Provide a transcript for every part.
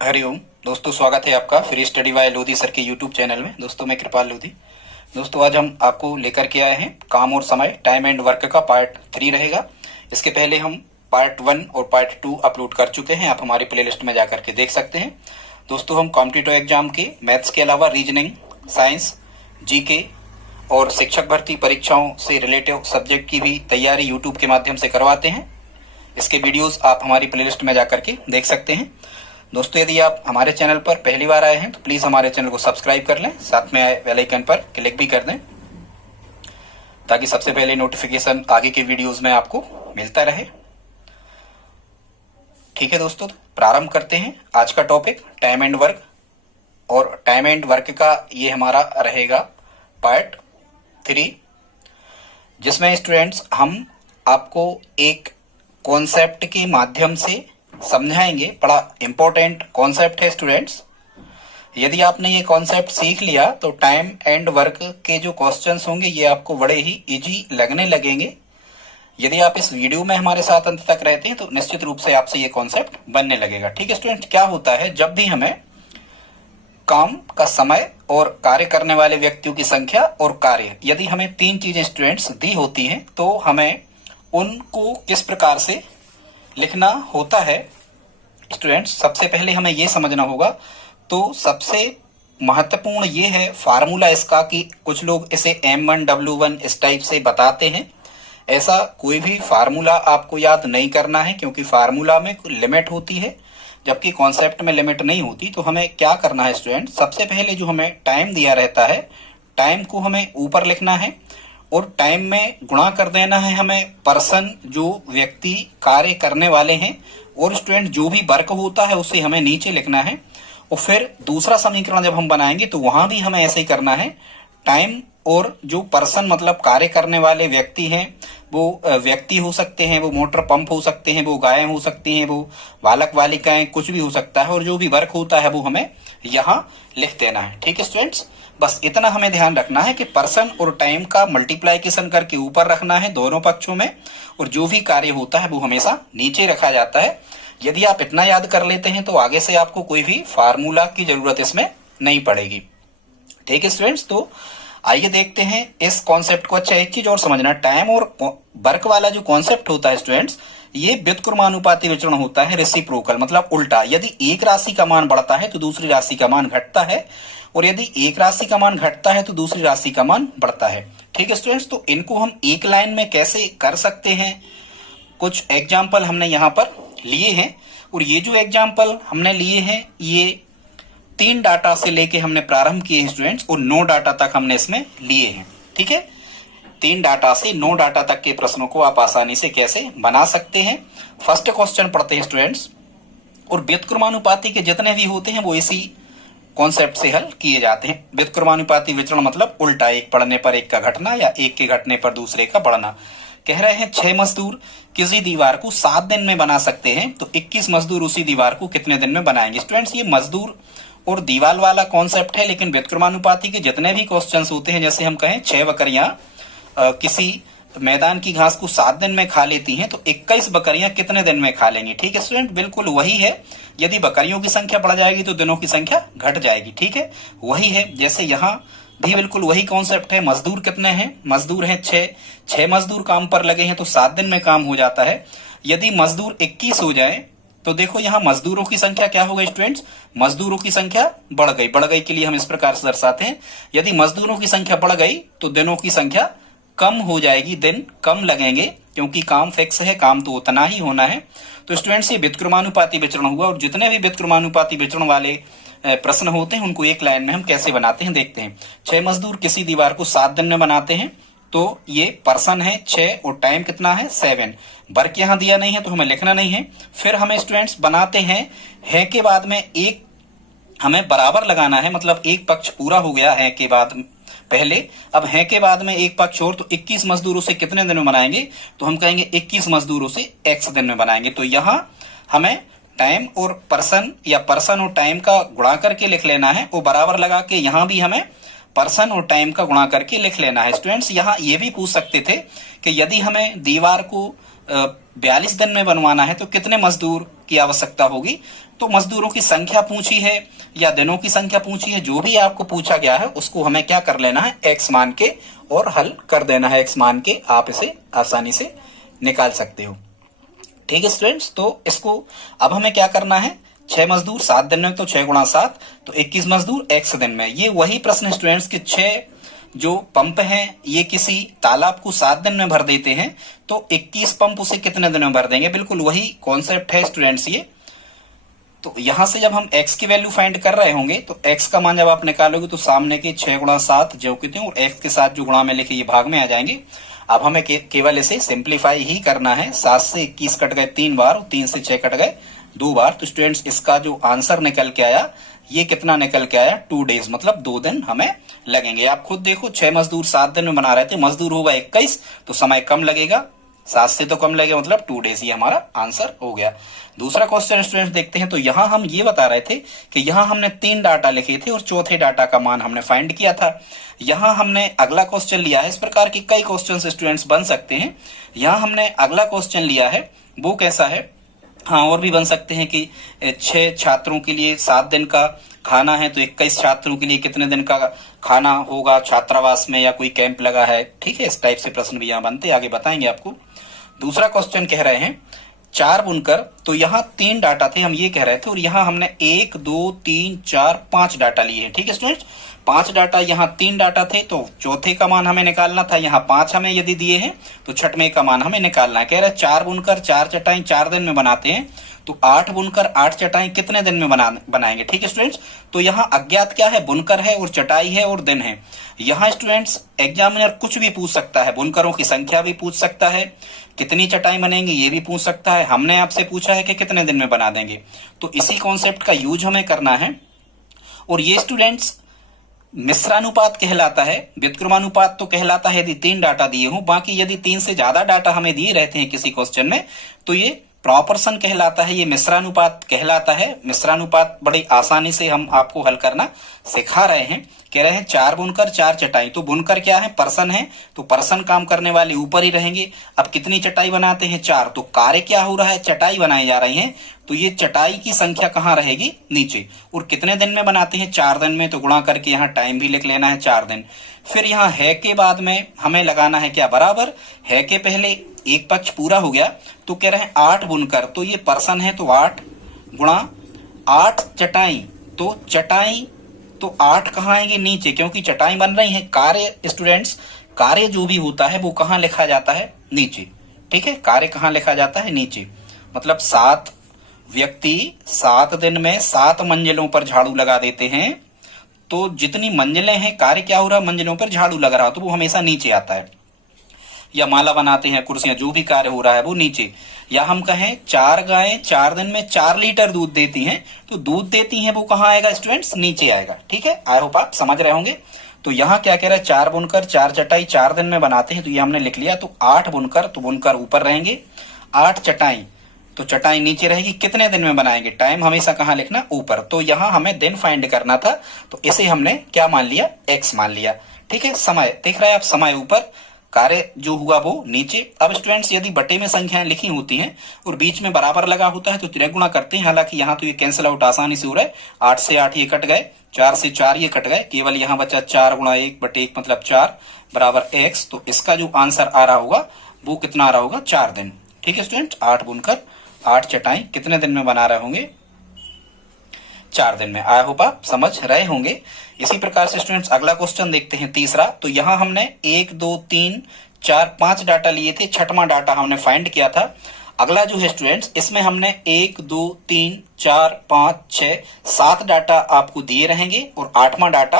हरिओम दोस्तों, स्वागत है आपका free study bye Lodhi sir के यूट्यूब चैनल में। दोस्तों मैं कृपाल लोधी। दोस्तों आज हम आपको लेकर के आए हैं काम और समय टाइम एंड वर्क का पार्ट 3 रहेगा। इसके पहले हम पार्ट 1 और पार्ट 2 अपलोड कर चुके हैं, आप हमारी प्लेलिस्ट में जाकर के देख सकते हैं। दोस्तों हम कॉम्पिटिटिव एग्जाम के मैथ्स के अलावा रीजनिंग, साइंस, जीके और शिक्षक भर्ती परीक्षाओं से रिलेटेड सब्जेक्ट की भी तैयारी यूट्यूब के माध्यम से करवाते हैं। इसके वीडियोस आप हमारी प्लेलिस्ट में जाकर के देख सकते हैं। दोस्तों यदि आप हमारे चैनल पर पहली बार आए हैं तो प्लीज हमारे चैनल को सब्सक्राइब कर लें, साथ में आए बेल आइकन पर क्लिक भी कर दें ताकि सबसे पहले नोटिफिकेशन आगे के वीडियोस में आपको मिलता रहे। ठीक है दोस्तों, तो प्रारंभ करते हैं आज का टॉपिक टाइम एंड वर्क। और टाइम एंड वर्क का ये हमारा रहेगा पार्ट 3, जिसमें स्टूडेंट्स हम आपको एक कॉन्सेप्ट के माध्यम से समझाएंगे। बड़ा इंपॉर्टेंट कॉन्सेप्ट है स्टूडेंट्स। यदि आपने ये कॉन्सेप्ट सीख लिया तो टाइम एंड वर्क के जो क्वेश्चंस होंगे ये आपको बड़े ही इजी लगने लगेंगे। यदि आप इस वीडियो में हमारे साथ अंत तक रहते हैं तो निश्चित रूप से आपसे ये कॉन्सेप्ट बनने लगेगा। ठीक है स्टूडेंट, क्या होता है जब भी हमें काम का समय और कार्य करने वाले व्यक्तियों की संख्या और कार्य, यदि हमें 3 चीजें स्टूडेंट्स दी होती हैं तो हमें उनको किस प्रकार से लिखना होता है स्टूडेंट्स, सबसे पहले हमें ये समझना होगा। तो सबसे महत्वपूर्ण ये है फार्मूला इसका कि कुछ लोग इसे M1W1 इस टाइप से बताते हैं। ऐसा कोई भी फार्मूला आपको याद नहीं करना है, क्योंकि फार्मूला में लिमिट होती है जबकि कॉन्सेप्ट में लिमिट नहीं होती। तो हमें क्या करना है स्टूडेंट, सबसे पहले जो हमें टाइम दिया रहता है, टाइम को हमें ऊपर लिखना है और टाइम में गुणा कर देना है हमें पर्सन, जो व्यक्ति कार्य करने वाले हैं, और स्टूडेंट जो भी वर्क होता है उसे हमें नीचे लिखना है। और फिर दूसरा समीकरण जब हम बनाएंगे तो वहां भी हमें ऐसे ही करना है। टाइम और जो पर्सन मतलब कार्य करने वाले व्यक्ति हैं, वो व्यक्ति हो सकते हैं, वो मोटर पंप हो सकते हैं, वो गायें हो सकती हैं, वो बालक बालिकाएं, कुछ भी हो सकता है। और जो भी वर्क होता है वो हमें यहाँ लिख देना है। ठीक है स्टूडेंट्स, बस इतना हमें ध्यान रखना है कि पर्सन और टाइम का मल्टीप्लाइकेशन करके ऊपर रखना है दोनों पक्षों में, और जो भी कार्य होता है वो हमेशा नीचे रखा जाता है। यदि आप इतना याद कर लेते हैं तो आगे से आपको कोई भी फार्मूला की जरूरत इसमें नहीं पड़ेगी। ठीक है स्टूडेंट्स, तो आइए देखते हैं इस कॉन्सेप्ट को। अच्छा, एक चीज और समझना, टाइम और वर्क वाला जो कॉन्सेप्ट होता है स्टूडेंट्स, ये व्युत्क्रमानुपाती विचरण होता है, रेसिप्रोकल मतलब उल्टा। यदि एक राशि का मान बढ़ता है तो दूसरी राशि का मान घटता है, और यदि एक राशि का मान घटता है तो दूसरी राशि का मान बढ़ता है। ठीक है स्टूडेंट्स, तो इनको हम एक लाइन में कैसे कर सकते हैं, कुछ एग्जाम्पल हमने यहाँ पर लिए हैं। और ये जो एग्जाम्पल हमने लिए हैं ये 3 डाटा से लेके हमने प्रारंभ किए हैं स्टूडेंट्स, और 9 डाटा तक हमने इसमें लिए हैं। ठीक है, 3 डाटा से 9 डाटा तक के प्रश्नों को आप आसानी से कैसे बना सकते हैं। फर्स्ट क्वेश्चन पढ़ते हैं स्टूडेंट्स। और व्युत्क्रमानुपाती के जितने भी होते हैं वो इसी कॉन्सेप्ट से हल किए जाते हैं। व्युत्क्रमानुपाती विचरण मतलब उल्टा, एक पढ़ने पर एक का घटना या एक के घटने पर दूसरे का बढ़ना। कह रहे हैं 6 मजदूर किसी दीवार को 7 दिन में बना सकते हैं, तो 21 मजदूर उसी दीवार को कितने दिन में बनाएंगे। स्टूडेंट्स ये मजदूर और दीवार वाला कॉन्सेप्ट है, लेकिन व्युत्क्रमानुपाती के जितने भी क्वेश्चंस होते हैं, जैसे हम कहें 6 बकरियां किसी मैदान की घास को 7 दिन में खा लेती हैं, तो 21 बकरियां कितने दिन में खा लेंगी। ठीक है स्टूडेंट, बिल्कुल वही है। यदि बकरियों की संख्या बढ़ जाएगी तो दिनों की संख्या घट जाएगी। ठीक है, वही है। जैसे यहाँ भी बिल्कुल वही कॉन्सेप्ट है। मजदूर कितने हैं, मजदूर हैं 6 मजदूर काम पर लगे हैं तो 7 दिन में काम हो जाता है। यदि मजदूर 21 हो जाए तो देखो यहाँ मजदूरों की संख्या क्या हो गई स्टूडेंट्स, मजदूरों की संख्या बढ़ गई। बढ़ गई के लिए हम इस प्रकार से दर्शाते हैं, यदि मजदूरों की संख्या बढ़ गई तो दिनों की संख्या कम हो जाएगी, दिन कम लगेंगे, क्योंकि काम फिक्स है, काम तो उतना ही होना है। तो स्टूडेंट्स ये व्युत्क्रमानुपाती विचरण हुआ। और जितने भी व्युत्क्रमानुपाती विचरण वाले प्रश्न होते हैं उनको एक लाइन में हम कैसे बनाते हैं देखते हैं। 6 मजदूर किसी दीवार को 7 दिन में बनाते हैं, तो ये पर्सन है 6 और टाइम कितना है 7। वर्क यहाँ दिया नहीं है तो हमें लिखना नहीं है। फिर हमें स्टूडेंट्स बनाते हैं के बाद में एक हमें बराबर लगाना है, मतलब एक पक्ष पूरा हो गया है के बाद पहले, अब है के बाद में एक पक्ष और, तो 21 मजदूरों से कितने दिन में बनाएंगे, तो हम कहेंगे 21 मजदूरों से x दिन में बनाएंगे। तो यहाँ हमें टाइम और पर्सन या पर्सन और टाइम का गुणा करके लिख लेना है, और बराबर लगा के यहाँ भी हमें पर्सन और टाइम का गुणा करके लिख लेना है। स्टूडेंट्स यहाँ ये भी पूछ सकते थे कि यदि हमें दीवार को 42 दिन में बनवाना है तो कितने मजदूर की आवश्यकता होगी। तो मजदूरों की संख्या पूछी है या दिनों की संख्या पूछी है, जो भी आपको पूछा गया है उसको हमें क्या कर लेना है, एक्स मान के और हल कर देना है। एक्स मान के आप इसे आसानी से निकाल सकते हो। ठीक है स्टूडेंट्स, तो इसको अब हमें क्या करना है, 6 मजदूर 7 दिन में, तो 6 गुणा 7 तो 21 मजदूर x दिन में। ये वही प्रश्न स्टूडेंट्स के 6 जो पंप हैं ये किसी तालाब को 7 दिन में भर देते हैं, तो 21 पंप उसे कितने दिन में भर देंगे। बिल्कुल वही कॉन्सेप्ट है स्टूडेंट्स ये। तो यहां से जब हम x की वैल्यू फाइंड कर रहे होंगे तो x का मान जब आप निकालोगे तो सामने के 6 गुणा 7 जो कितने और x के साथ जो गुणा में लिखे ये भाग में आ जाएंगे। अब हमें केवल इसे सिंप्लीफाई ही करना है। 7 से 21 कट गए 3 बार और 3 से 6 कट गए 2 बार। तो स्टूडेंट्स इसका जो आंसर निकल के आया ये कितना निकल के आया, 2 डेज, मतलब 2 दिन हमें लगेंगे। आप खुद देखो 6 मजदूर 7 दिन में बना रहे थे, मजदूर होगा 21 तो समय कम लगेगा, 7 से तो कम लगेगा, मतलब 2 डेज। ये हमारा आंसर हो गया। दूसरा क्वेश्चन स्टूडेंट्स देखते हैं। तो यहां हम ये बता रहे थे कि यहां हमने 3 डाटा लिखे थे और चौथे डाटा का मान हमने फाइंड किया था। यहां हमने अगला क्वेश्चन लिया है, इस प्रकार के कई क्वेश्चन स्टूडेंट्स बन सकते हैं। यहां हमने अगला क्वेश्चन लिया है, वो कैसा है, हाँ और भी बन सकते हैं कि 6 छात्रों के लिए 7 दिन का खाना है, तो 21 छात्रों के लिए कितने दिन का खाना होगा छात्रावास में या कोई कैंप लगा है। ठीक है, इस टाइप से प्रश्न भी यहाँ बनते, आगे बताएंगे आपको। दूसरा क्वेश्चन कह रहे हैं 4 बुनकर, तो यहाँ 3 डाटा थे हम ये कह रहे थे, और यहाँ हमने 1 2 3 4 5 डाटा लिए हैं। ठीक है स्टूडेंट्स, 5 डाटा, यहाँ 3 डाटा थे तो चौथे का मान हमें निकालना था। यहाँ 5 हमें यदि दिए हैं तो छठवें का मान हमें निकालना है। कह रहे 4 बुनकर 4 चटाई 4 दिन में बनाते हैं, तो 8 बुनकर 8 चटाई कितने दिन में बनाएंगे। ठीक है स्टूडेंट्स, तो यहाँ अज्ञात क्या है, बुनकर है और चटाई है और दिन है। यहाँ स्टूडेंट्स एग्जामिनर कुछ भी पूछ सकता है, बुनकरों की संख्या भी पूछ सकता है, कितनी चटाई बनेंगी ये भी पूछ सकता है। हमने आपसे पूछा है कि कितने दिन में बना देंगे, तो इसी कॉन्सेप्ट का यूज हमें करना है। और ये स्टूडेंट्स मिश्रानुपात कहलाता है, व्युत्क्रमानुपात तो कहलाता है यदि 3 डाटा दिए हों। बाकी यदि 3 से ज्यादा डाटा हमें दिए रहते हैं किसी क्वेश्चन में तो ये प्रॉपर्शन कहलाता है, ये मिश्रानुपात कहलाता है। मिश्रानुपात बड़ी आसानी से हम आपको हल करना सिखा रहे हैं। कह रहे हैं 4 बुनकर 4 चटाई, तो बुनकर क्या है, पर्सन है, तो पर्सन काम करने वाले ऊपर ही रहेंगे। अब कितनी चटाई बनाते हैं, 4, तो कार्य क्या हो रहा है, चटाई बनाई जा रही है, तो ये चटाई की संख्या कहाँ रहेगी, नीचे। और कितने दिन में बनाते हैं, 4 दिन में, तो गुणा करके यहाँ टाइम भी लिख लेना है 4 दिन। फिर यहाँ है के बाद में हमें लगाना है क्या, बराबर है के पहले एक पक्ष पूरा हो गया, तो कह रहे हैं 8 बुनकर, तो ये पर्सन है तो 8 गुणा 8 चटाई, तो चटाई तो 8 कहाँ आएंगे, नीचे, क्योंकि चटाई बन रही है। कार्य स्टूडेंट्स, कार्य जो भी होता है वो कहाँ लिखा जाता है, नीचे। ठीक है, कार्य कहाँ लिखा जाता है, नीचे। मतलब 7 व्यक्ति 7 दिन में 7 मंजिलों पर झाड़ू लगा देते हैं, तो जितनी मंजिलें हैं, कार्य क्या हो रहा है, मंजिलों पर झाड़ू लग रहा, तो वो हमेशा नीचे आता है। या माला बनाते हैं, कुर्सियां, जो भी कार्य हो रहा है वो नीचे। या हम कहें 4 गायें 4 दिन में 4 लीटर दूध देती हैं, तो दूध देती हैं वो कहाँ आएगा स्टूडेंट्स, नीचे आएगा। ठीक है, आई होप आप समझ रहे होंगे। तो यहाँ क्या कह रहा है, 4 बुनकर 4 चटाई 4 दिन में बनाते हैं, तो ये हमने लिख लिया। तो 8 बुनकर, तो बुनकर ऊपर रहेंगे, 8 चटाई, तो चटाई नीचे रहेगी, कितने दिन में बनाएंगे, टाइम हमेशा कहाँ लिखना, ऊपर। तो यहाँ हमें दिन फाइंड करना था, तो इसे हमने क्या मान लिया, एक्स मान लिया। ठीक है, समय देख रहे हैं आप, समय ऊपर, कार्य जो हुआ वो नीचे। अब स्टूडेंट्स यदि बटे में संख्याएं लिखी होती हैं और बीच में बराबर लगा होता है तो त्रिगुणा करते हैं। हालांकि यहाँ तो ये कैंसिल आउट आसानी से हो रहा है, 8 से 8 ये कट गए, 4 से 4 ये कट गए, केवल यहाँ बचा 4 गुणा 1 बटे 1 मतलब 4 बराबर x। तो इसका जो आंसर आ रहा होगा वो कितना आ रहा होगा, 4 दिन। ठीक है स्टूडेंट, 8 बुनकर 8 चटाई कितने दिन में बना रहे होंगे, 4 दिन में। आई होप आप समझ रहे होंगे। इसी प्रकार से स्टूडेंट्स अगला क्वेश्चन देखते हैं, तीसरा। तो यहाँ हमने 1 2 3 4 5 डाटा लिए थे, छठवां डाटा हमने फाइंड किया था। अगला जो है स्टूडेंट्स, इसमें हमने 1 2 3 4 5 6 7 डाटा आपको दिए रहेंगे और 8वां डाटा,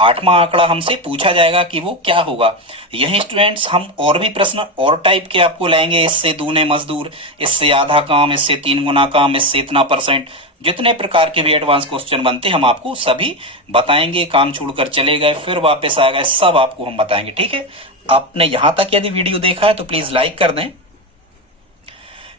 8वां आंकड़ा हमसे पूछा जाएगा कि वो क्या होगा। यही स्टूडेंट्स हम और भी प्रश्न और टाइप के आपको लाएंगे, इससे दूने मजदूर, इससे आधा काम, इससे 3 गुना काम, इससे इतना %, जितने प्रकार के भी एडवांस क्वेश्चन बनते हम आपको सभी बताएंगे। काम छोड़कर चले गए फिर वापस आ गए, सब आपको हम बताएंगे। ठीक है, आपने यहां तक यदि वीडियो देखा है तो प्लीज लाइक कर दें।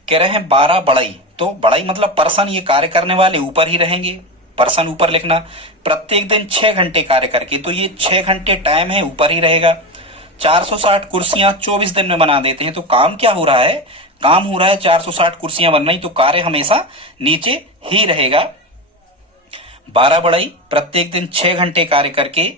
कह रहे हैं 12 बढ़ई, तो बढ़ई मतलब पर्सन, ये कार्य करने वाले ऊपर ही रहेंगे, पर्सन ऊपर लिखना। प्रत्येक दिन 6 घंटे कार्य करके, तो ये 6 घंटे टाइम है, ऊपर ही रहेगा। 460 कुर्सियां 24 दिन में बना देते हैं, तो काम क्या हो रहा है, काम हो रहा है 460 कुर्सियां बन रही, तो कार्य हमेशा नीचे ही रहेगा। 12 बढ़ई प्रत्येक दिन 6 घंटे कार्य करके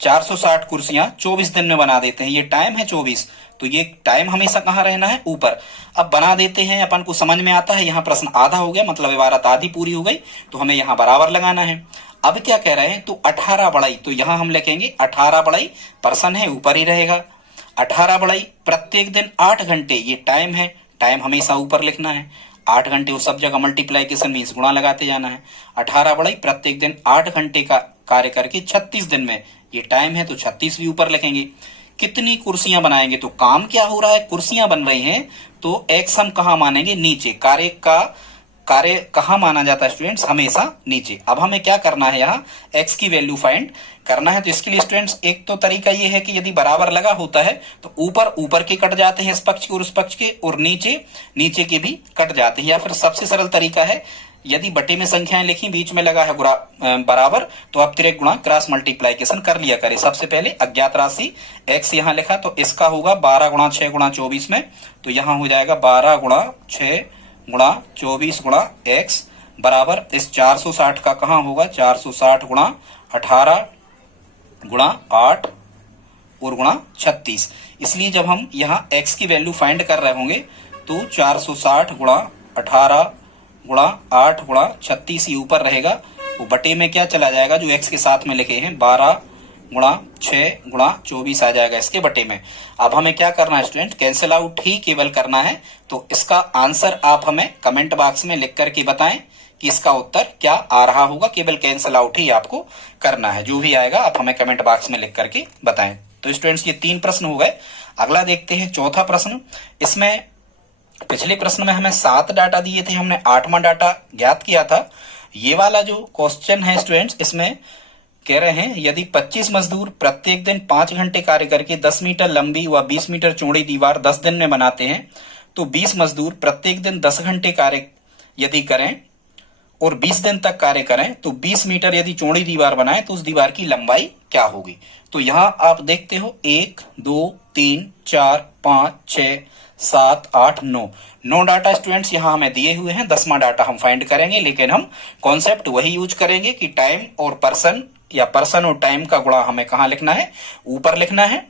460 कुर्सियां 24 दिन में बना देते हैं। ये टाइम है 24, तो ये टाइम हमेशा कहाँ रहना है, ऊपर। अब बना देते हैं, अपन को समझ में आता है। यहाँ प्रश्न आधा हो गया, मतलब इबारत आधी पूरी हो गई, तो हमें यहाँ बराबर लगाना है। अब क्या कह रहे हैं, तो 18 बढ़ई, तो यहाँ हम लिखेंगे 18 बढ़ई, पर्सन है ऊपर ही रहेगा। 18 बढ़ई प्रत्येक दिन 8 घंटे, ये टाइम है, टाइम हमेशा ऊपर लिखना है। 8 घंटे उस सब जगह मल्टीप्लाइकेशन मीन्स गुणा लगाते जाना है। 18 बढ़ई प्रत्येक दिन 8 घंटे का कार्य करके 36 दिन में, ये टाइम है तो 36 भी ऊपर लिखेंगे। कितनी कुर्सियां बनाएंगे, तो काम क्या हो रहा है, कुर्सियां बन रही हैं, तो एक्स हम कहां मानेंगे, नीचे। कार्य कहां माना जाता है स्टूडेंट्स, हमेशा नीचे। अब हमें क्या करना है, यहाँ एक्स की वैल्यू फाइंड करना है। तो इसके लिए स्टूडेंट्स एक तो तरीका ये है कि यदि बराबर लगा होता है तो ऊपर के कट जाते हैं, इस पक्ष के और उस पक्ष के, और नीचे के भी कट जाते हैं। या फिर सबसे सरल तरीका है, यदि बटे में संख्याएं लिखी, बीच में लगा है बराबर, तो आप तिरक गुणा क्रॉस मल्टीप्लाइकेशन कर लिया करें। सबसे पहले अज्ञात राशि x यहाँ लिखा, तो इसका होगा 12 गुणा 6 गुणा 24 में, तो यहाँ हो जाएगा 12 गुणा 6 गुणा 24 गुणा x बराबर इस 460 का कहाँ होगा, 460 गुणा 18 गुणा 8 और गुणा 36। इसलिए जब हम यहाँ x की वैल्यू फाइंड कर रहे होंगे तो 460 गुणा 18 गुणा 8 गुणा 36 ही ऊपर रहेगा, वो बटे में क्या चला जाएगा, जो x के साथ में लिखे हैं 12 गुणा 6 गुणा 24 आ जाएगा इसके बटे में। अब हमें क्या करना है स्टूडेंट, कैंसिल आउट ही केवल करना है। तो इसका आंसर आप हमें कमेंट बॉक्स में लिख करके बताएं कि इसका उत्तर क्या आ रहा होगा। केवल कैंसिल आउट ही आपको करना है, जो भी आएगा आप हमें कमेंट बॉक्स में लिख करके बताएं। तो स्टूडेंट्स ये 3 प्रश्न हो गए। अगला देखते हैं चौथा प्रश्न। इसमें पिछले प्रश्न में हमें 7 डाटा दिए थे, हमने 8वां डाटा ज्ञात किया था। ये वाला जो क्वेश्चन है स्टूडेंट्स, इसमें कह रहे हैं यदि 25 मजदूर प्रत्येक दिन 5 घंटे कार्य करके 10 मीटर लंबी व 20 मीटर चौड़ी दीवार 10 दिन में बनाते हैं, तो 20 मजदूर प्रत्येक दिन 10 घंटे कार्य यदि करें और 20 दिन तक कार्य करें तो 20 मीटर यदि चौड़ी दीवार बनाएं तो उस दीवार की लंबाई क्या होगी। तो यहां आप देखते हो 1 2 3 4 5 6 7 8 9 डाटा स्टूडेंट्स यहां हमें दिए हुए हैं। 10वां डाटा हम फाइंड करेंगे, लेकिन हम कॉन्सेप्ट वही यूज करेंगे कि टाइम और पर्सन या पर्सन और टाइम का गुणा हमें कहां लिखना है, ऊपर लिखना है।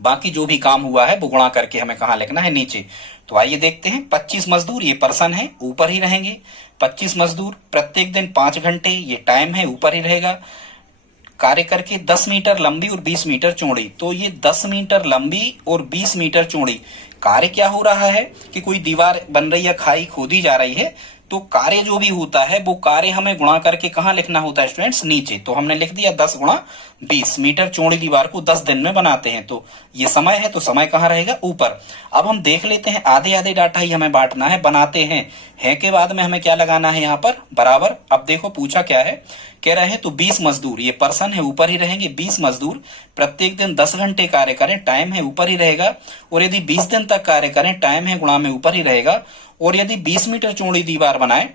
बाकी जो भी काम हुआ है वो गुणा करके हमें कहां लिखना है, नीचे। तो आइए देखते हैं। 25 मजदूर ये पर्सन है, ऊपर ही रहेंगे। 25 मजदूर प्रत्येक दिन 5 घंटे, ये टाइम है, ऊपर ही रहेगा। कार्य करके 10 मीटर लंबी और 20 मीटर चौड़ी, तो ये 10 मीटर लंबी और 20 मीटर चौड़ी कार्य क्या हो रहा है कि कोई दीवार बन रही है, खाई खोदी जा रही है। तो कार्य जो भी होता है वो कार्य हमें गुणा करके कहां लिखना होता है स्टूडेंट्स, नीचे। तो हमने लिख दिया 10 गुणा 20 मीटर चौड़ी दीवार को 10 दिन में बनाते हैं। तो ये समय है, तो समय कहां रहेगा, ऊपर। अब हम देख लेते हैं, आधे आधे डाटा ही हमें बांटना है। बनाते हैं के बाद में हमें क्या लगाना है यहाँ पर, बराबर। अब देखो पूछा क्या है, कह रहे हैं तो 20 मजदूर ये पर्सन है, ऊपर ही रहेंगे। 20 मजदूर प्रत्येक दिन 10 घंटे कार्य करें, टाइम है, ऊपर ही रहेगा। और यदि 20 दिन तक कार्य करें, टाइम है, गुणा में ऊपर ही रहेगा। और यदि 20 मीटर चौड़ी दीवार बनाए,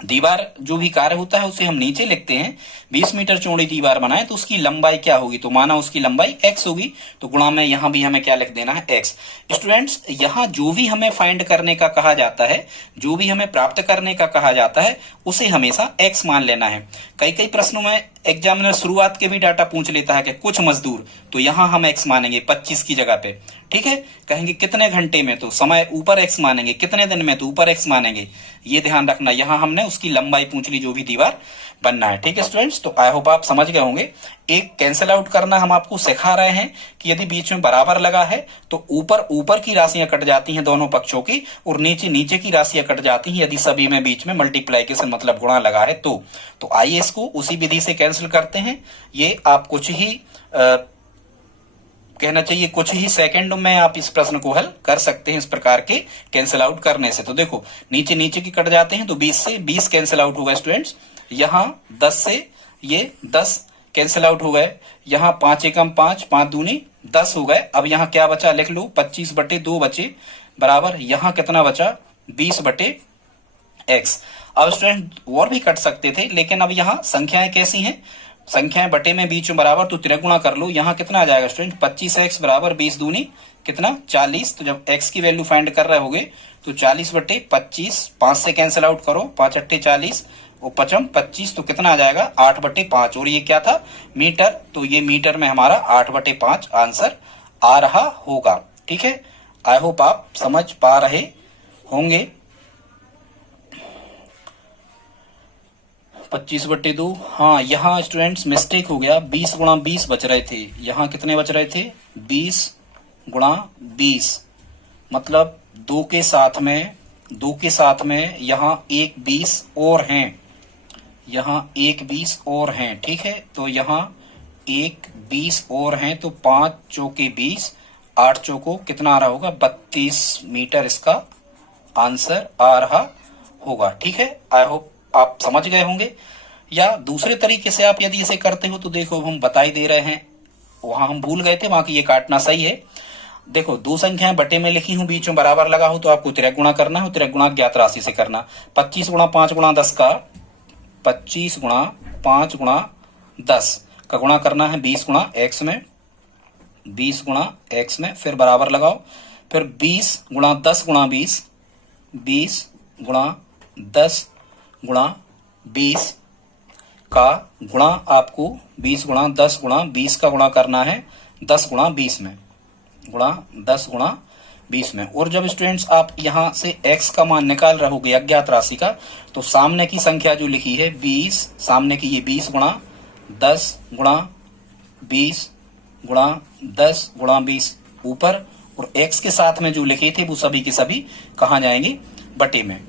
दीवार जो भी कार्य होता है उसे हम नीचे लिखते हैं। 20 मीटर चौड़ी दीवार बनाए तो उसकी लंबाई क्या होगी, तो माना उसकी लंबाई x होगी, तो गुणा में यहां भी हमें क्या लिख देना है, x। स्टूडेंट्स यहां जो भी हमें फाइंड करने का कहा जाता है, जो भी हमें प्राप्त करने का कहा जाता है, उसे हमेशा x मान लेना है। कई प्रश्नों में एग्जामिनर शुरुआत के भी डाटा पूछ लेता है कि कुछ मजदूर, तो यहां हम x मानेंगे 25 की जगह पे, ठीक है। कहेंगे कितने घंटे में, तो समय ऊपर x मानेंगे। कितने दिन में, तो ऊपर x मानेंगे। ये ध्यान रखना, यहां हमने उसकी लंबाई पूछ ली जो भी दीवार बनना है, ठीक है स्टूडेंट्स। तो आई होप आप समझ गए होंगे। एक कैंसिल आउट करना हम आपको सिखा रहे हैं कि यदि बीच में बराबर लगा है तो ऊपर की राशियां कट जाती हैं दोनों पक्षों की, और नीचे की राशियां कट जाती हैं यदि सभी में बीच में मल्टीप्लाइकेशन मतलब गुणा लगा है तो आइए इसको उसी विधि से कैंसिल करते हैं। ये आप कुछ ही कहना चाहिए कुछ ही सेकंड में आप इस प्रश्न को हल कर सकते हैं इस प्रकार के कैंसिल आउट करने से। तो देखो नीचे की कट जाते हैं, तो 20 से 20 कैंसिल आउट होगा स्टूडेंट्स। यहाँ 10 से ये 10 कैंसिल आउट हो गए। यहाँ 5 एकम 5, 5 दूनी 10 हो गए। अब यहाँ क्या बचा लिख लो, 25/2 बचे, बराबर यहाँ कितना बचा, 20/x। अब स्टूडेंट और भी कट सकते थे, लेकिन अब यहाँ संख्याएं कैसी हैं, संख्याएं बटे में बीच में बराबर, तो त्रिगुणा कर लो। यहाँ कितना आ जाएगा स्टूडेंट, 25x बराबर 20 दूनी कितना 40। तो जब x की वैल्यू फाइंड कर रहे होगे तो 40 बटे 25, 5 से कैंसिल आउट करो, 5 अट्ठे 40 और 5 25, तो कितना आ जाएगा 8 बटे 5। और ये क्या था, मीटर, तो ये मीटर में हमारा 8 बटे 5 आंसर आ रहा होगा। ठीक है, आई होप आप समझ पा रहे होंगे। 25 बटे 2, हाँ यहाँ स्टूडेंट्स मिस्टेक हो गया, 20 गुणा 20 बच रहे थे। यहाँ कितने बच रहे थे, 20 गुणा 20, मतलब 2 के साथ में यहाँ एक 20 और हैं, यहाँ एक 20 और हैं। ठीक है, तो यहाँ एक 20 और हैं, तो 5 चौके 20, 8 चौको कितना आ रहा होगा 32 मीटर इसका आंसर आ रहा होगा। ठीक है, आई होप आप समझ गए होंगे। या दूसरे तरीके से आप यदि इसे करते हो तो देखो हम बता ही दे रहे हैं, वहां हम भूल गए थे, वहां की ये काटना सही है। देखो दो संख्याएं बटे में लिखी हूं, बीच में बराबर लगा हो, तो आपको त्रिगुणा करना है, त्रिगुणा ज्ञात राशि से करना। 25 गुणा 5 गुणा 10 का 25 गुणा 5 गुणा 10 का गुणा करना है 20 गुणा x में, 20 गुणा x में, फिर बराबर लगाओ, फिर 20 गुणा 10 गुणा 20, 20 गुणा 10 गुणा 20 का गुणा आपको 20 गुणा 10 गुणा 20 का गुणा करना है 10 गुणा 20 में, गुणा 10 गुणा 20 में। और जब स्टूडेंट्स आप यहां से x का मान निकाल रहे होगे अज्ञात राशि का, तो सामने की संख्या जो लिखी है 20, सामने की ये 20 गुणा 10 गुणा 20 गुणा 10 गुणा 20 ऊपर, और x के साथ में जो लिखे थे वो सभी के सभी कहां जाएंगे, बटे में।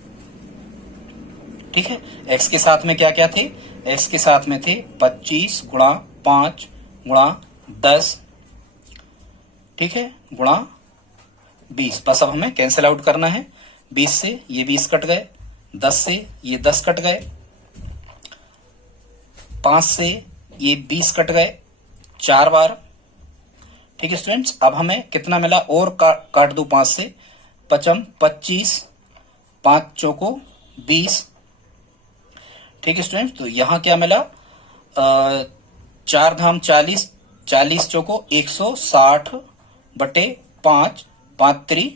ठीक है, x के साथ में क्या क्या थे, x के साथ में थे 25 गुणा 5 गुणा 10, ठीक है, गुणा 20। बस अब हमें कैंसिल आउट करना है, 20 से ये 20 कट गए, 10 से ये 10 कट गए, 5 से ये 20 कट गए 4 बार। ठीक है स्टूडेंट्स, अब हमें कितना मिला, और काट दो 5 से, 5 25, 5 चौको 20। ठीक है स्टूडेंट्स, तो यहां क्या मिला, 4 धाम 40, 40 चौको 160 बटे 5, 5 3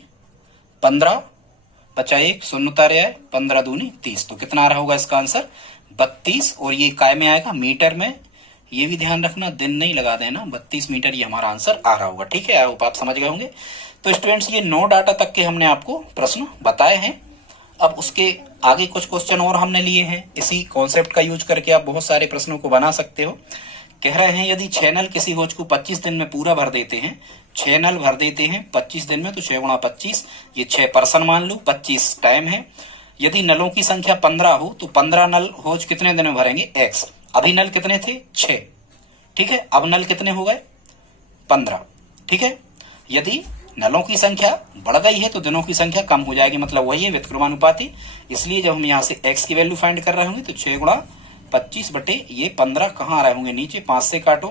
15, बचा 1 शून्य उतारे आए, 15 दूनी 30, तो कितना आ रहा होगा इसका आंसर 32। और ये काय में आएगा, मीटर में, ये भी ध्यान रखना, दिन नहीं लगा देना, 32 मीटर ये हमारा आंसर आ रहा होगा। ठीक है, आई होप आप समझ गए होंगे। तो स्टूडेंट्स ये 9 डाटा तक के हमने आपको प्रश्न बताए हैं। अब उसके आगे कुछ क्वेश्चन और हमने लिए हैं, इसी कॉन्सेप्ट का यूज करके आप बहुत सारे प्रश्नों को बना सकते हो। कह रहे हैं यदि 6 नल किसी होज को 25 दिन में पूरा भर देते हैं, 6 नल भर देते हैं 25 दिन में, तो 6 गुणा 25, ये 6 पर्सन मान लो, 25 टाइम है। यदि नलों की संख्या 15 हो तो 15 नल होज कितने दिन में भरेंगे, x। अभी नल कितने थे, 6। ठीक है, अब नल कितने हो गए, 15। ठीक है, यदि नलों की संख्या बढ़ गई है तो दिनों की संख्या कम हो जाएगी, मतलब वही है व्युत्क्रमानुपाती। इसलिए जब हम यहाँ से x की वैल्यू फाइंड कर रहे होंगे तो 6 गुणा 25 बटे ये 15 कहाँ आ रहे होंगे, नीचे, 5 से काटो,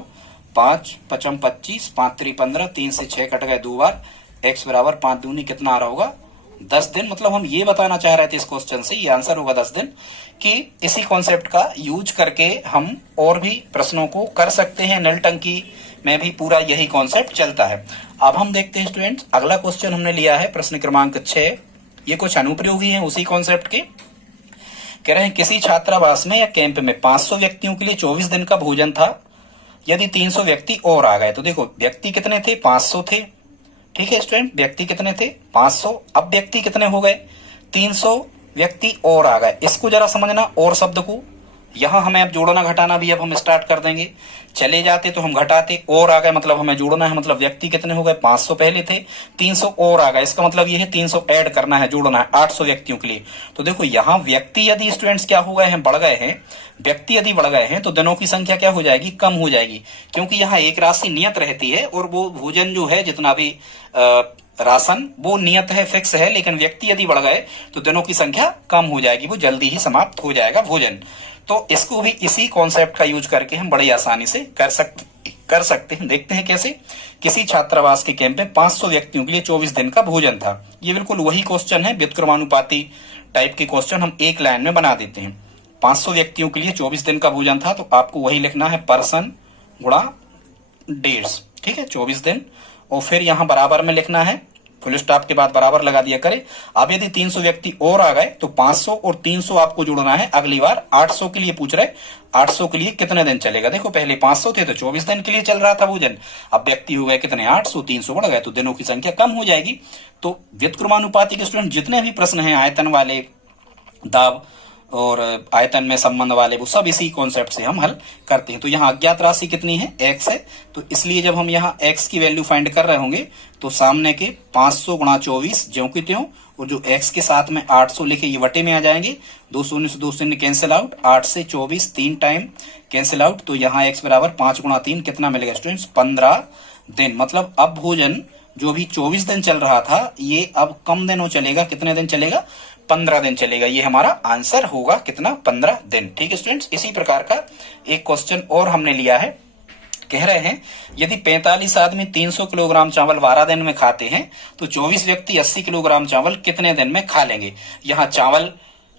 5 5 25, 5 3 15, 3 से 6 कट गए 2 बार, x बराबर 5 दूनी कितना आ रहा होगा 10 दिन। मतलब हम ये बताना चाह रहे थे इस क्वेश्चन से, ये आंसर होगा 10 दिन, कि इसी कॉन्सेप्ट का यूज करके हम और भी प्रश्नों को कर सकते हैं। नल टंकी में भी पूरा यही कॉन्सेप्ट चलता है। अब हम देखते हैं स्टूडेंट्स, अगला क्वेश्चन हमने लिया है प्रश्न क्रमांक 6। ये कुछ अनुप्रयोगी है उसी कॉन्सेप्ट के। कह रहे हैं किसी छात्रावास में या कैंप में 500 व्यक्तियों के लिए 24 दिन का भोजन था, यदि 300 व्यक्ति और आ गए। तो देखो व्यक्ति कितने थे, 500 थे। ठीक है स्टूडेंट, व्यक्ति कितने थे, 500। अब व्यक्ति कितने हो गए, 300 व्यक्ति और आ गए। इसको जरा समझना, और शब्द को यहां हमें अब जोड़ना घटाना भी अब हम स्टार्ट कर देंगे। चले जाते तो हम घटाते, और आ गए मतलब हमें जोड़ना है, मतलब व्यक्ति कितने हो गए, 500 पहले थे, 300 और आ गए, इसका मतलब ये है 300 ऐड करना है, जोड़ना है 800 व्यक्तियों के लिए। तो देखो यहाँ व्यक्ति यदि स्टूडेंट्स क्या हो गए हैं, बढ़ गए हैं, व्यक्ति यदि बढ़ गए हैं तो दिनों की संख्या क्या हो जाएगी, कम हो जाएगी, क्योंकि यहाँ एक राशि नियत रहती है और वो भोजन जो है जितना भी राशन वो नियत है, फिक्स है। लेकिन व्यक्ति यदि बढ़ गए तो दिनों की संख्या कम हो जाएगी, वो जल्दी ही समाप्त हो जाएगा भोजन। तो इसको भी इसी कॉन्सेप्ट का यूज करके हम बड़ी आसानी से कर सकते हैं। देखते हैं कैसे। किसी छात्रावास के कैंप में 500 व्यक्तियों के लिए 24 दिन का भोजन था। ये बिल्कुल वही क्वेश्चन है, व्युत्क्रमानुपाती टाइप के क्वेश्चन हम एक लाइन में बना देते हैं। 500 व्यक्तियों के लिए 24 दिन का भोजन था, तो आपको वही लिखना है पर्सन गुणा डेज, ठीक है, 24 दिन। और फिर यहाँ बराबर में लिखना है, फुल स्टॉप के बाद बराबर लगा दिया करें। अब यदि 300 व्यक्ति और आ गए तो 500 और 300 आपको जोड़ना है अगली बार। 800 के लिए पूछ रहे, 800 के लिए कितने दिन चलेगा। देखो पहले 500 थे तो 24 दिन के लिए चल रहा था भोजन, अब व्यक्ति हो गए कितने 800, 300 बढ़ गए तो दिनों की संख्या कम हो जाएगी। तो व्युत्क्रमानुपाती के स्टूडेंट जितने भी प्रश्न हैं आयतन वाले, दाब और आयतन में संबंध वाले, वो सब इसी कॉन्सेप्ट से हम हल करते हैं। तो यहाँ अज्ञात राशि कितनी है, x है, तो इसलिए जब हम यहाँ x की वैल्यू फाइंड कर रहे होंगे तो सामने के 500 गुणा 24 ज्यों की त्यों, और जो x के साथ में 800 लिखे ये वटे में आ जाएंगे, 2 शून्य से 2 शून्य कैंसिल आउट, 8 से 24 3 टाइम कैंसिल आउट, तो यहाँ x बराबर 5 गुणा 3 कितना मिलेगा स्टूडेंट्स, 15 दिन। मतलब अब भोजन जो भी 24 दिन चल रहा था ये अब कम दिनों चलेगा, कितने दिन चलेगा, 15 दिन चलेगा। ये हमारा आंसर होगा कितना, 15 दिन। ठीक है स्टूडेंट्स, इसी प्रकार का एक क्वेश्चन और हमने लिया है। कह रहे हैं यदि 45 आदमी 300 किलोग्राम चावल 12 दिन में खाते हैं तो 24 व्यक्ति 80 किलोग्राम चावल कितने दिन में खा लेंगे। यहाँ चावल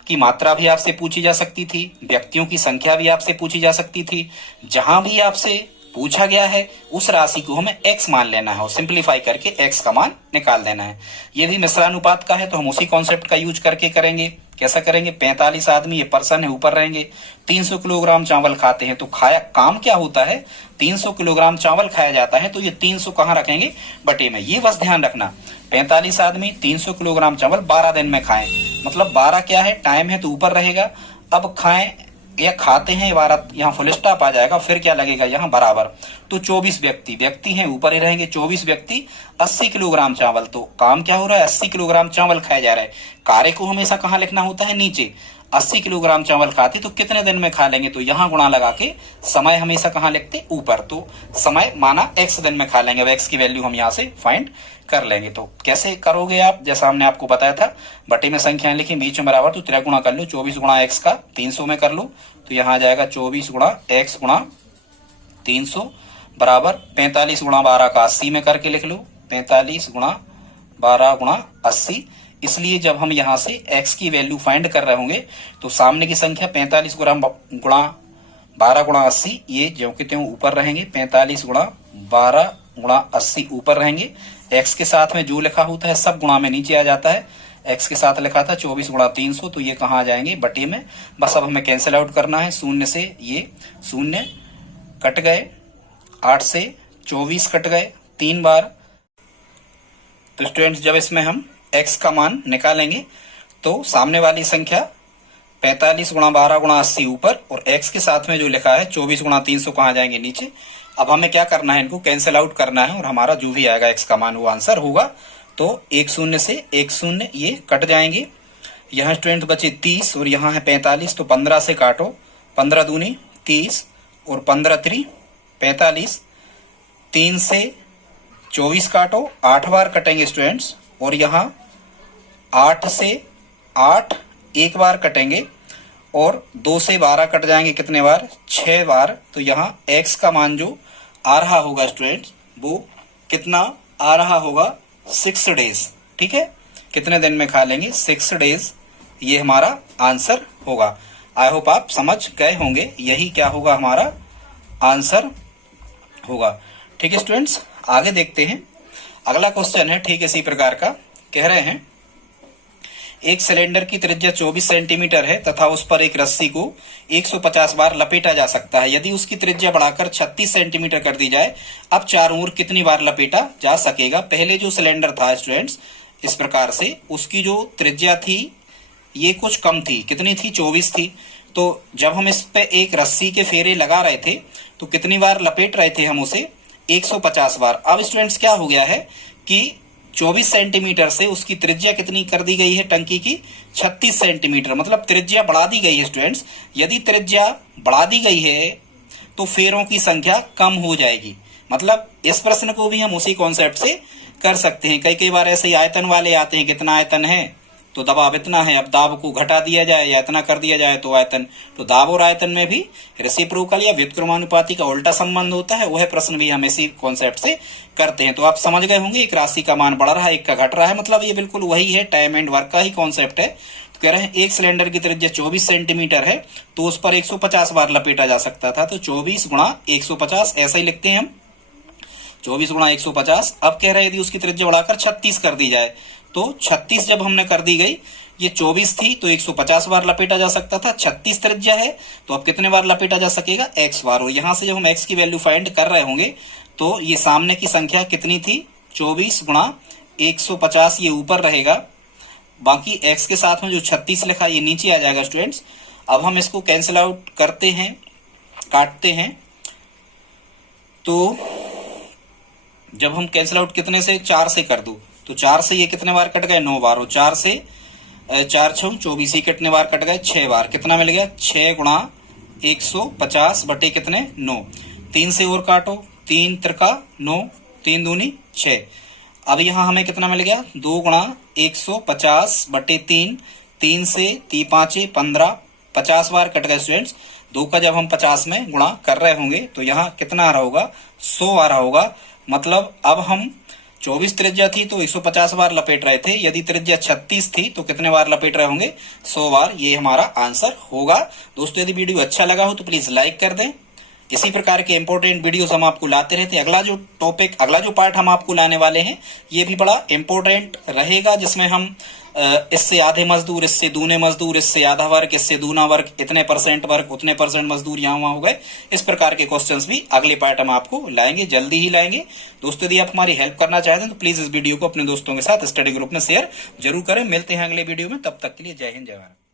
की मात्रा भी आपसे पूछी जा सकती थी, व्यक्तियों की संख्या भी आपसे पूछी जा सकती थी। जहां भी आपसे पूछा गया है उस राशि को हमें x मान लेना है और सिंप्लीफाई करके x का मान निकाल देना है। ये भी मिश्रानुपात का है तो हम उसी कॉन्सेप्ट का यूज करके करेंगे। कैसा करेंगे, 45 आदमी, ये पर्सन है, ऊपर रहेंगे, 300 किलोग्राम चावल खाते हैं तो खाया काम क्या होता है, 300 किलोग्राम चावल खाया जाता है, तो ये 300 कहाँ रखेंगे, बटे में। ये बस ध्यान रखना, 45 आदमी 300 किलोग्राम चावल 12 दिन में खाएं, मतलब 12 क्या है, टाइम है तो ऊपर रहेगा। अब खाएं या खाते हैं 12, यहाँ फुल स्टॉप आ जाएगा, फिर क्या लगेगा यहाँ बराबर, तो 24 व्यक्ति हैं ऊपर ही रहेंगे, 24 व्यक्ति 80 किलोग्राम चावल, तो काम क्या हो रहा है, 80 किलोग्राम चावल खाया जा रहा है। कार्य को हमेशा कहाँ लिखना होता है, नीचे। 80 किलोग्राम चावल खाते तो कितने दिन में खा लेंगे, तो यहाँ गुणा लगा के समय हमेशा कहाँ लिखते, ऊपर, तो समय माना x दिन में खा लेंगे। अब x की वैल्यू हम यहाँ से फाइंड कर लेंगे। तो कैसे करोगे आप, जैसा हमने आपको बताया था, बटे में संख्याएं लिखी, बीच में बराबर, तो त्रिगुणा कर लो, 24 गुणा x का 300 में कर लो, तो यहाँ आ जाएगा 24 गुणा x गुणा 300 बराबर 45 गुणा 12 का 80 में करके लिख लो, 45 गुणा 12 गुणा 80। इसलिए जब हम यहाँ से x की वैल्यू फाइंड कर रहे होंगे तो सामने की संख्या 45 गुणा 12 गुणा 80, ये ज्यों के त्यों ऊपर रहेंगे, 45 गुणा 12 गुणा 80 ऊपर रहेंगे। x के साथ में जो लिखा होता है सब गुणा में नीचे आ जाता है। x के साथ लिखा था 24 गुणा 300, तो ये कहाँ आ जाएंगे, बटे में। बस अब हमें कैंसिल आउट करना है, शून्य से ये शून्य कट गए, 8 से 24 कट गए 3 बार। तो स्टूडेंट्स जब इसमें हम x का मान निकालेंगे तो सामने वाली संख्या 45 गुणा 12 गुणा 80 ऊपर, और x के साथ में जो लिखा है 24 गुणा 300 कहाँ जाएंगे, नीचे। अब हमें क्या करना है, इनको कैंसिल आउट करना है, और हमारा जो भी आएगा x का मान वो आंसर होगा। तो 1 शून्य से 1 शून्य ये कट जाएंगे। यहाँ स्टूडेंट बचे 30 और यहाँ है 45, तो 15 से काटो, 15 दूनी 30 और 15 त्रि 45, 3 से 24 काटो, 8 बार कटेंगे स्टूडेंट्स, और यहाँ 8 से 8 एक बार कटेंगे, और 2 से 12 कट जाएंगे कितने बार, 6 बार। तो यहाँ x का मान जो आ रहा होगा स्टूडेंट्स वो कितना आ रहा होगा, 6 डेज। ठीक है, कितने दिन में खा लेंगे, 6 डेज, ये हमारा आंसर होगा। आई होप आप समझ गए होंगे, यही क्या होगा, हमारा आंसर होगा। ठीक है स्टूडेंट्स, आगे देखते हैं। अगला क्वेश्चन है ठीक इसी प्रकार का। कह रहे हैं एक सिलेंडर की त्रिज्या 24 सेंटीमीटर है तथा उस पर एक रस्सी को 150 बार लपेटा जा सकता है। यदि उसकी त्रिज्या बढ़ाकर 36 सेंटीमीटर कर दी जाए, अब चारों ओर कितनी बार लपेटा जा सकेगा। पहले जो सिलेंडर था स्टूडेंट्स इस प्रकार से, उसकी जो त्रिज्या थी ये कुछ कम थी, कितनी थी, 24 थी। तो जब हम इस पे एक रस्सी के फेरे लगा रहे थे तो कितनी बार लपेट रहे थे हम उसे, 150 बार। अब स्टूडेंट्स क्या हो गया है कि 24 सेंटीमीटर से उसकी त्रिज्या कितनी कर दी गई है टंकी की, 36 सेंटीमीटर, मतलब त्रिज्या बढ़ा दी गई है स्टूडेंट्स। यदि त्रिज्या बढ़ा दी गई है तो फेरों की संख्या कम हो जाएगी। मतलब इस प्रश्न को भी हम उसी कॉन्सेप्ट से कर सकते हैं। कई बार ऐसे आयतन वाले आते हैं, कितना आयतन है, तो दबाव इतना है, अब दाब को घटा दिया जाए या इतना कर दिया जाए तो आयतन, तो दाब और आयतन में भी रेसिप्रोकल या व्युत्क्रमानुपाती का उल्टा संबंध होता है। वह प्रश्न भी हम इसी कॉन्सेप्ट से करते हैं। तो आप समझ गए होंगे, एक राशि का मान बढ़ रहा है, एक का घट रहा है, मतलब ये बिल्कुल वही है, टाइम एंड वर्क का ही कॉन्सेप्ट है। तो कह रहे हैं एक सिलेंडर की त्रिज्या 24 सेंटीमीटर है तो उस पर 150 बार लपेटा जा सकता था, तो 24 गुणा 150 ऐसा ही लिखते हैं हम, 24 गुणा 150। अब कह रहे हैं यदि उसकी त्रिज्या बढ़ाकर 36 कर दी जाए, तो 36 जब हमने कर दी गई, ये 24 थी तो 150 बार लपेटा जा सकता था, 36 त्रिज्या है तो अब कितने बार लपेटा जा सकेगा, x बार। और यहां से जब हम x की वैल्यू फाइंड कर रहे होंगे तो ये सामने की संख्या कितनी थी, 24 गुणा 150 ये ऊपर रहेगा, बाकी x के साथ में जो 36 लिखा ये नीचे आ जाएगा स्टूडेंट्स। अब हम इसको कैंसिल आउट करते हैं, काटते हैं, तो जब हम कैंसिल आउट कितने से, 4 से कर दूं, तो 4 से ये कितने बार कट गए, 9 बार। और 4 से 4 6 24, ही कितने बार कट गए, 6 बार। कितना मिल गया, 6 गुणा 150 बटे कितने, 9। 3 से और काटो, 3 त्रिका 9, 3 दूनी 6। अब यहां हमें कितना मिल गया, 2 गुणा 150 बटे 3, 3 से 3 5 15, 50 बार कट गए स्टूडेंट्स। 2 का जब हम 50 में गुणा कर रहे होंगे तो यहाँ कितना आ रहा होगा, 100 आ रहा होगा। मतलब अब हम 24 त्रिज्या थी तो 150 बार लपेट रहे थे, यदि त्रिज्या 36 थी तो कितने बार लपेट रहे होंगे, 100 बार। ये हमारा आंसर होगा। दोस्तों यदि वीडियो अच्छा लगा हो तो प्लीज लाइक कर दें। इसी प्रकार के इंपॉर्टेंट वीडियोस हम आपको लाते रहते हैं। अगला जो पार्ट हम आपको लाने वाले हैं ये भी बड़ा इंपॉर्टेंट रहेगा, जिसमें हम इससे आधे मजदूर, इससे दूने मजदूर, इससे आधा वर्क, इससे दूना वर्क, इतने परसेंट वर्क, उतने परसेंट मजदूर, यहाँ वहां हो गए। इस प्रकार के क्वेश्चंस भी अगले पार्ट हम आपको लाएंगे, जल्दी ही लाएंगे। दोस्तों यदि आप हमारी हेल्प करना चाहते हैं तो प्लीज इस वीडियो को अपने दोस्तों के साथ स्टडी ग्रुप में शेयर जरूर करें। मिलते हैं अगले वीडियो में, तब तक के लिए जय हिंद, जय भारत।